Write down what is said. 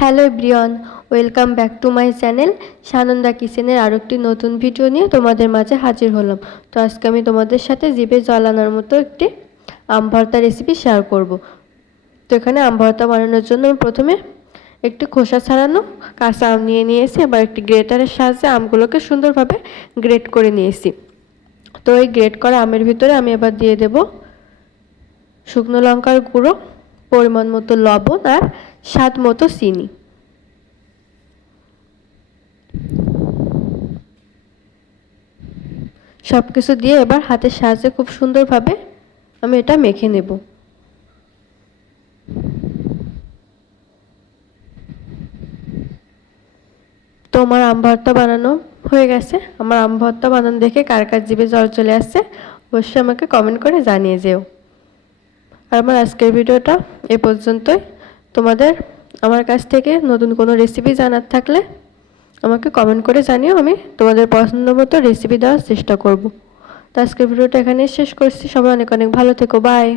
Hello everyone, welcome back to my channel Sananda কিচেনের আরও একটি নতুন ভিডিও নিয়ে তোমাদের মাঝে হাজির হলাম। তো আজকে আমি তোমাদের সাথে জিভে জল আনার মতো একটি আম ভর্তা রেসিপি শেয়ার করব। তো এখানে আম ভর্তা বানানোর জন্য আমি প্রথমে একটি খোসা ছাড়ানো কাঁচা আম নিয়েছি। এবার একটি গ্রেটারের সাহায্যে আমগুলোকে সুন্দরভাবে গ্রেট করে নিয়েছি। তো এই গ্রেট করা আমের ভিতরে আমি এবার দিয়ে দেব শুকনো লঙ্কার গুঁড়ো, পরিমাণ মতো লবণ আর স্বাদ মতো চিনি। সব কিছু দিয়ে এবার হাতের সাহায্যে খুব সুন্দরভাবে আমি এটা মেখে নেব। তো আমার আম ভর্তা বানানো হয়ে গেছে। আমার আম ভর্তা বানানো দেখে কার কার জিভে জল চলে আসছে অবশ্যই আমাকে কমেন্ট করে জানিয়ে যেও। আর আমার আজকের ভিডিওটা এ পর্যন্তই। তোমাদের আমার কাছ থেকে নতুন কোনো রেসিপি জানার থাকলে আমাকে কমেন্ট করে জানিও, আমি তোমাদের পছন্দ মতো রেসিপি দেওয়ার চেষ্টা করব। তো আজকের ভিডিওটা এখানেই শেষ করছি। সবাই অনেক অনেক ভালো থেকো। বাই।